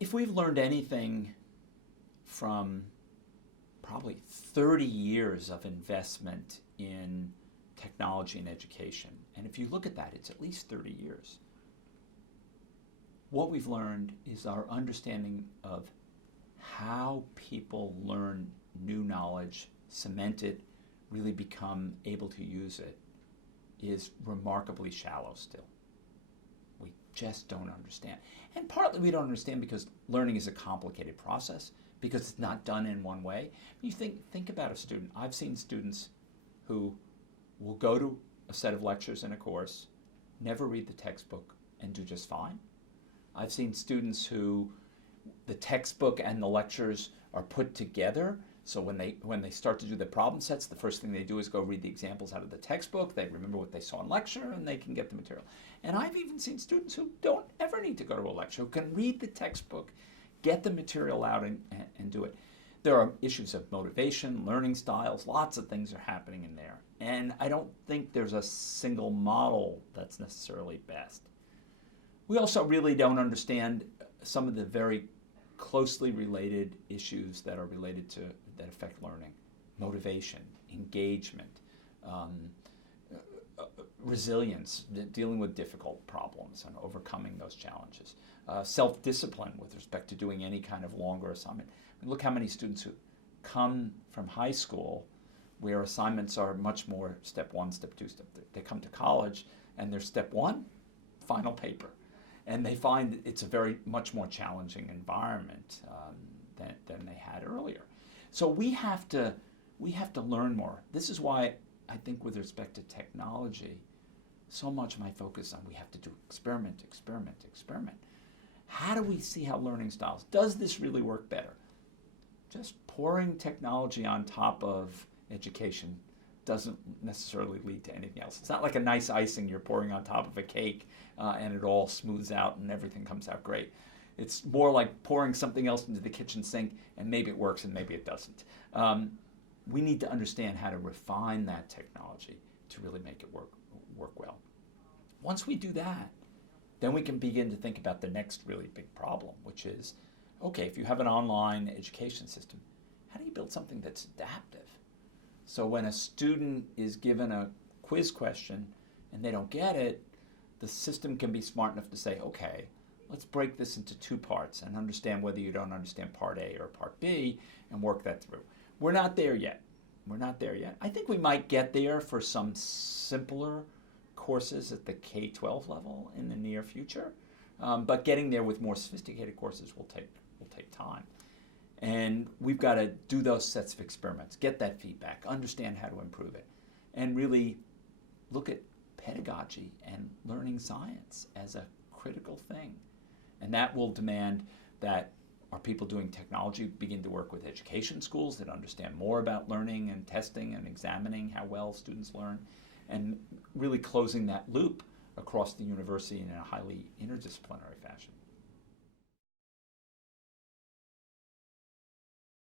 If we've learned anything from probably 30 years of investment in technology and education, and if you look at that, it's at least 30 years, what we've learned is our understanding of how people learn new knowledge, cement it, really become able to use it, is remarkably shallow still. We just don't understand. And partly we don't understand because learning is a complicated process, because it's not done in one way. You think about a student. I've seen students who will go to a set of lectures in a course, never read the textbook, and do just fine. I've seen students who the textbook and the lectures are put together, so when they start to do the problem sets, the first thing they do is go read the examples out of the textbook. They remember what they saw in lecture, and they can get the material. And I've even seen students who don't ever need to go to a lecture, who can read the textbook, get the material out, and do it. There are issues of motivation, learning styles, lots of things are happening in there. And I don't think there's a single model that's necessarily best. We also really don't understand some of the very closely related issues that are related to, that affect learning. Motivation, engagement, resilience, dealing with difficult problems and overcoming those challenges. Self-discipline with respect to doing any kind of longer assignment. I mean, look how many students who come from high school where assignments are much more step one, step two, step three. They come to college and their step one, final paper. And they find it's a very much more challenging environment than they had earlier. So we have to learn more. This is why I think with respect to technology, so much of my focus on we have to do experiment, experiment, experiment. How do we see how learning styles, does this really work better? Just pouring technology on top of education doesn't necessarily lead to anything else. It's not like a nice icing you're pouring on top of a cake and it all smooths out and everything comes out great. It's more like pouring something else into the kitchen sink and maybe it works and maybe it doesn't. We need to understand how to refine that technology to really make it work well. Once we do that, then we can begin to think about the next really big problem, which is, okay, if you have an online education system, how do you build something that's adaptive? So when a student is given a quiz question and they don't get it, the system can be smart enough to say, okay, let's break this into two parts and understand whether you don't understand part A or part B and work that through. We're not there yet. We're not there yet. I think we might get there for some simpler courses at the K-12 level in the near future, but getting there with more sophisticated courses will take time. And we've got to do those sets of experiments, get that feedback, understand how to improve it, and really look at pedagogy and learning science as a critical thing. And that will demand that our people doing technology begin to work with education schools that understand more about learning and testing and examining how well students learn, and really closing that loop across the university in a highly interdisciplinary fashion.